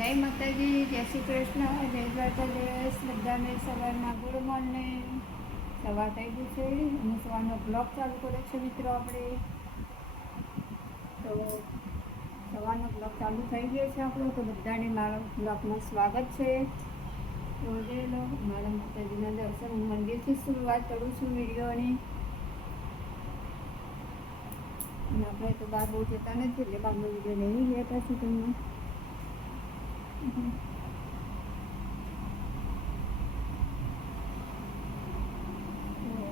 જય માતાજી, જય શ્રી કૃષ્ણ, જય દ્વારકાધીશ. બધાને સવારના ગુડ મોર્નિંગ. સવાર થઈ ગયું છે અને સવારનો બ્લોગ ચાલુ કર્યો છે મિત્રો આપણે. તો સવારનો બ્લોગ ચાલુ થઈ ગયો છે આપણો, તો બધાને મારા બ્લોગમાં સ્વાગત છે. તો જોઈ લો મારા માતાજીના દર્શન. હું મંદિરથી શરૂઆત કરું છું વિડીયોની. અને આપણે તો બહાર બહુ જતા નથી એટલે બહારનો વિડીયો નહીં લેતા છું તમને.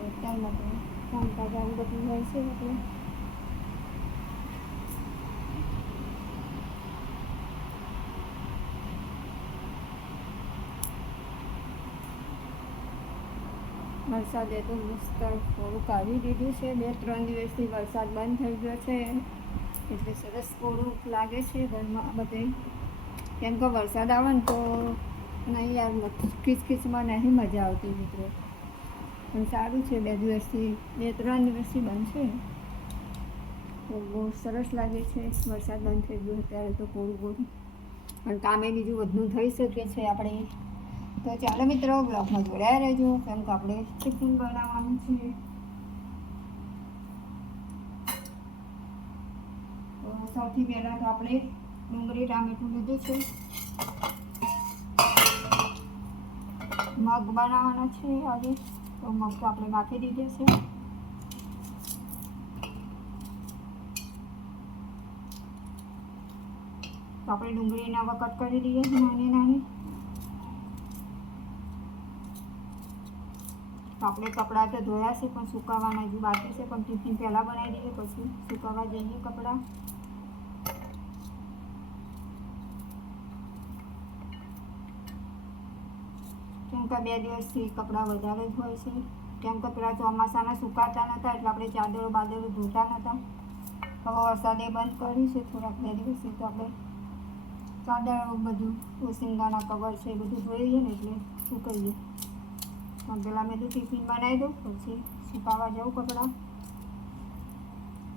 અત્યારમાં તો કામકાજ આવું બધું હોય છે આપણે. વરસાદે તો મસ્ત થોડુંક આવી દીધું છે. 2-3 દિવસથી વરસાદ બંધ થઈ ગયો છે એટલે સરસ થોડુંક લાગે છે ઘરમાં બધે. કેમ કે વરસાદ આવે ને તો નહીં યાર, ખીચખીચમાં નહીં મજા આવતી મિત્રો. પણ સારું છે 2-3 દિવસથી બંધ છે તો બહુ સરસ લાગે છે. વરસાદ બંધ થઈ ગયો અત્યારે તો થોડું પણ કામે બીજું બધું થઈ શકે છે આપણે. તો ચાલો મિત્રો બ્લોગમાં જોડાયા રહેજો, કેમ કે આપણે ટિફિન બનાવવાનું છે. તો સૌથી પહેલાં તો આપણે ડુંગળી ટામેટું લીધું છે. મગ બનાવવાના છે આજે, તો મગ તો આપણે બાફી દીધા છે. તો આપણે ડુંગળીને હવે કટ કરી દઈએ નાની નાની. તો આપણે કપડાં તો ધોયા છે પણ સુકાવવાના હજુ બાકી છે, પણ ટિફિન પહેલાં બનાવી દઈએ પછી સુકાવવા જઈએ કપડાં. કેમ કે 2 દિવસથી કપડાં વધારે જ હોય છે. કેમ કે પેલા ચોમાસાના સુકાતા નહોતા એટલે આપણે ચાદરો બાદરો ધોતા નહોતા. હવે વરસાદે બંધ કર્યું છે થોડાક 2 દિવસથી, તો આપણે ચાદરો બધું ઓશિંગાના કવર છે એ બધું ધોઈએ ને એટલે સુકાઈએ. પણ પહેલાં મેં તો ટિફિન બનાવી દઉં પછી સુકાવવા જવું કપડાં.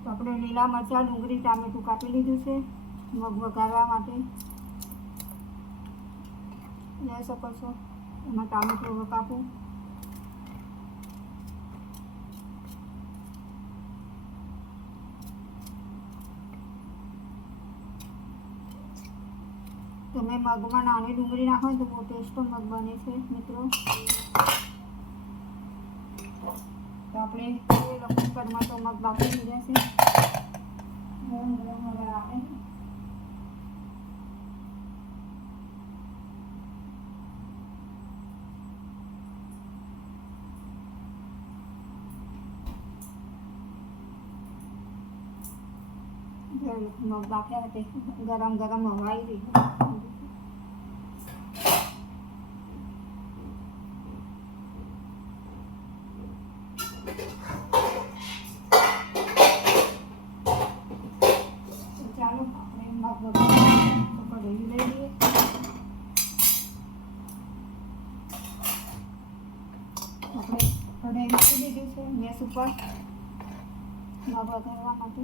તો આપણે લીલા મરચાં, ડુંગળી, ટામેટું કાપી લીધું છે મગ વઘારવા માટે. જોઈ શકો છો એમાં ટામેટું હવે કાપું. તમે મગમાં નાની ડુંગળી નાખો તો બહુ ટેસ્ટ મગ બને છે મિત્રો. તો આપણે કુકરમાં તો મગ બાફી દીધા છે. ગરમ ગરમ વગર આવે. મગ બાફ્યા તે ગરમ ગરમ હવાઈ રહી. ચાલો આપણે મગ કઢાઈ લઈ લઈએ. આપણે કઢાઈ મૂકી દીધું છે ગેસ ઉપર મગ વઘારવા માટે.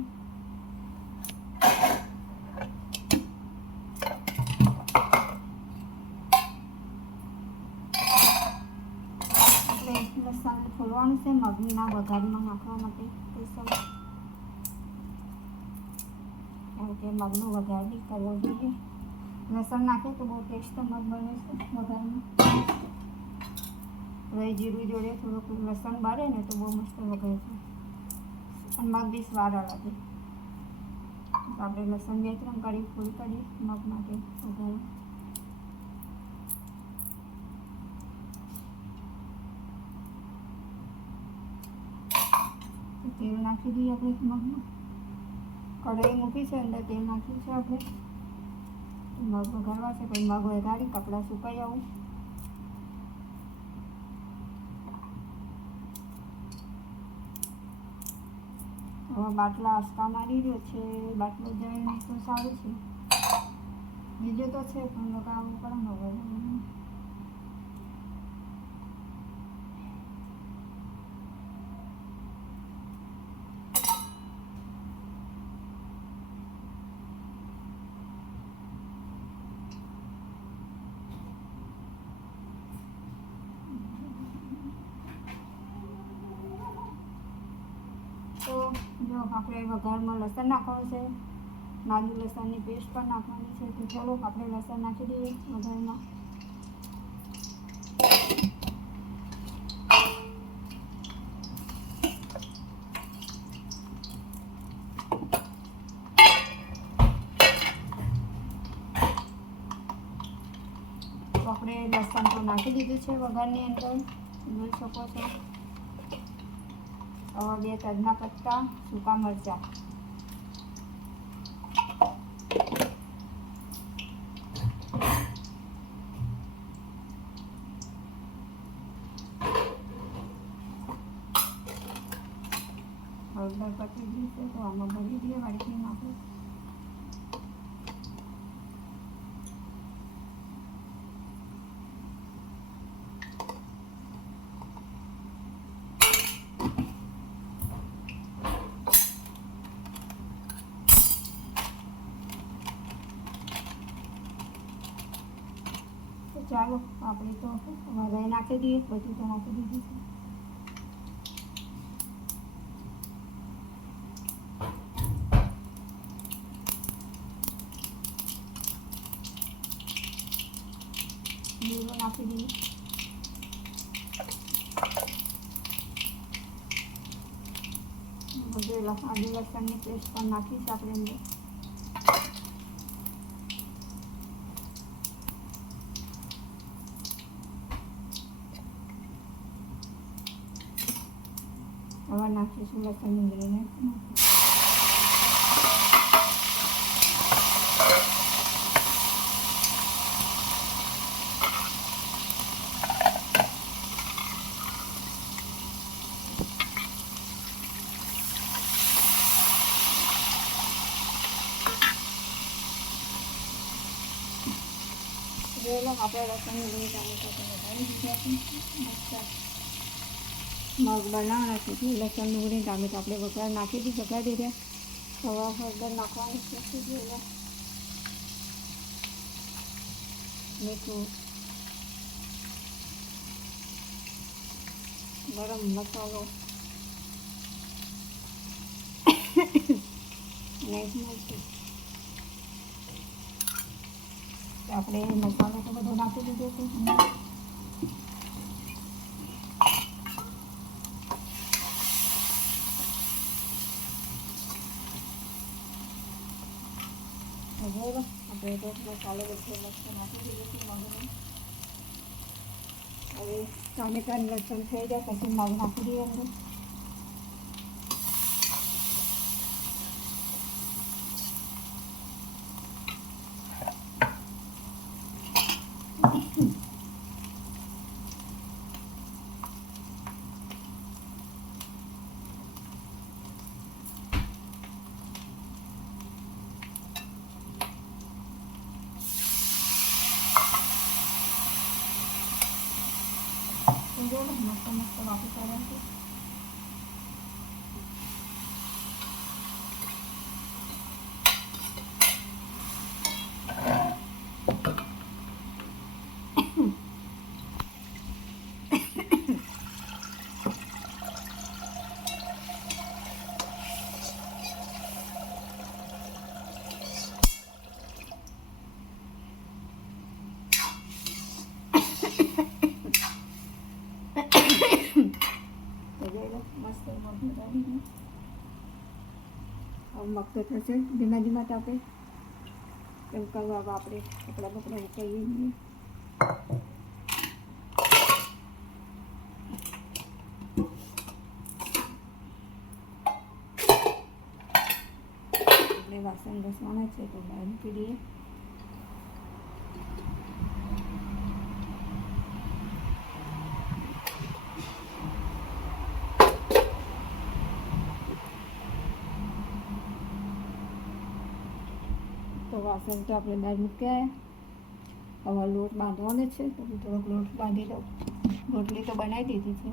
લસણ ફોલવાનું છે મગના વઘારમાં નાખવા માટે. કે મગનો વઘાર બી કરવો જોઈએ. લસણ નાખે તો બહુ ટેસ્ટ મગ બને છે વઘારમાં. હવે જીરું જોડે થોડુંક લસણ બાળે ને તો બહુ મસ્ત વઘાર છે અને મગ બી સ્વાદ લાગે. તો આપણે લસણ 2-3 કરી ફૂલ કરી મગ માટે વઘાર. તેલ નાખી દઈએ આપણે મગમાં. કઢાઈ મૂકી છે, અંદર તેલ નાખ્યું છે આપણે. મગ વઘારવા છે, પછી મગ વઘારી કપડાં સુકાઈ આવું. હવે બાટલા આસ્તા મારી રહ્યો છે. બાટલો જઈને તો સારું છે. બીજો તો છે પણ લોકો આવું પડે ને હવે. આપણે વઘારમાં લસણ નાખવાનું છે, નાનું લસણની પેસ્ટ પણ નાખવાની છે. તો ચાલો આપણે લસણ નાખી દઈએ વઘારમાં. તો આપણે લસણ તો નાખી દીધું છે વઘારની અંદર, જોઈ શકો છો. હવે 2 તજના પત્તા, સૂકા મરચાં, હળદર પતી ગઈ છે તો આમાં ભરી દઈએ વાડકીમાં આપણે. ચાલો આપણે તો વઘારી નાખી દઈએ, બધું તો નાખી દીધું છે. જીરું નાખી દઈએ, બધું આદુ લસણની પેસ્ટ પણ નાખીશ આપણે અંદર. હવે નાખીશું લસણની ગ્રેનેડ. આપણે લસણની ગ્રેનેડ ટામેટા વધારી દીધા. મગ બનાવવાના છે, લસણ ડુંગળી ટામેટા આપણે વઘાર નાખી દીધી, વઘારી દીધા. હવે હળદર નાખવાની છે, મીઠું, ગરમ મસાલો અને મરચું. આપણે મસાલો તો બધો નાખી દીધો છે. આપણે તો મસાલો બધો મસ્ત નાખી દીધો છે મગનો. હવે ટામેટા લસણ થઈ જાય પછી મગ નાખી દઈએ અંદર. મસ્ત મસ્ત વાપી કર્યા છે. મગ તો થશે ધીમા ધીમા તાપે, કેમ કરવા આપણે કપડા બકડા ઉકળીએ છીએ. આપણે વાસણ ઘસવાના છે તો બહાર મૂકી દઈએ. તો વાસણ તો આપણે બહાર મૂક્યા. હવે લોટ બાંધવાનો છે તો થોડોક લોટ બાંધી દઉં. રોટલી તો બનાવી દીધી છે.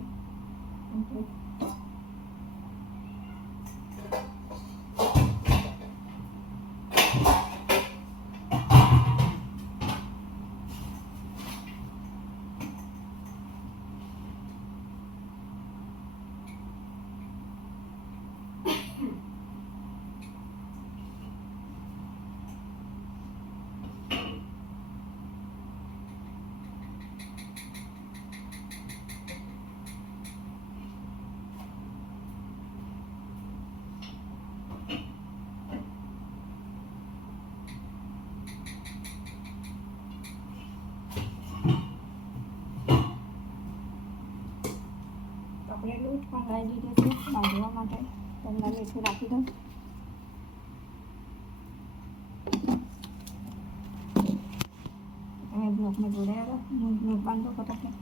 હલાવી દીધું છે બાંધવા માટે. તમને મીઠું નાખી દઉં. હવે બ્લોકમાં જોડાયા હતા. બ્લોક બાંધો ફટાફટ.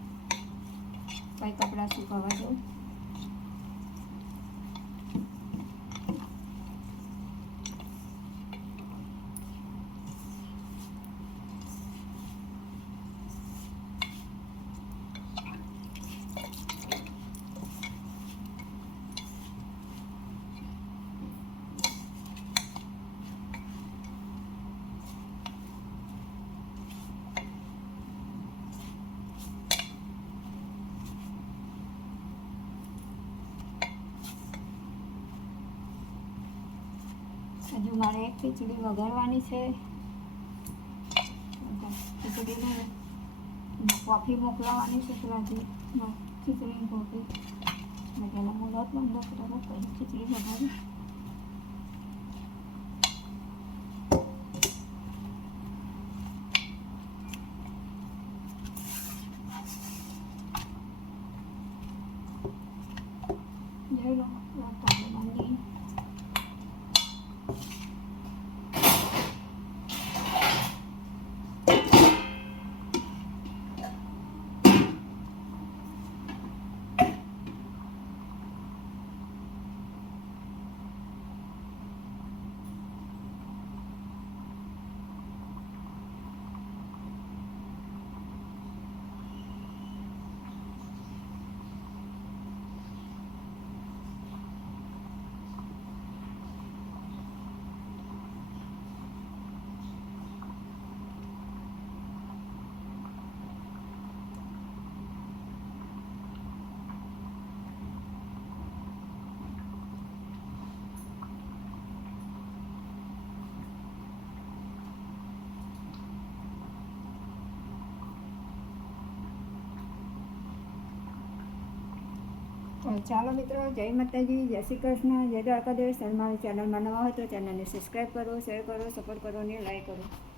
કંઈ કપડાં સુકાવા દઉં. હજુ મારે એક ખીચડી વઘારવાની છે. ખીચડીને કોફી મોકલાવવાની છે પેલાથી ખીચડીની કોફી. મેં પહેલાં મુહૂર્ત બંધ કરેલો પછી ખીચડી વઘારી. જોઈ લો તારે બાંધી. તો ચાલો મિત્રો, જય માતાજી, જય શ્રી કૃષ્ણ, જય દ્વારકાધીશ. મારી ચેનલમાં નવા હોય તો ચેનલને સબસ્ક્રાઈબ કરો, શેર કરો, સપોર્ટ કરો અને લાઈક કરો.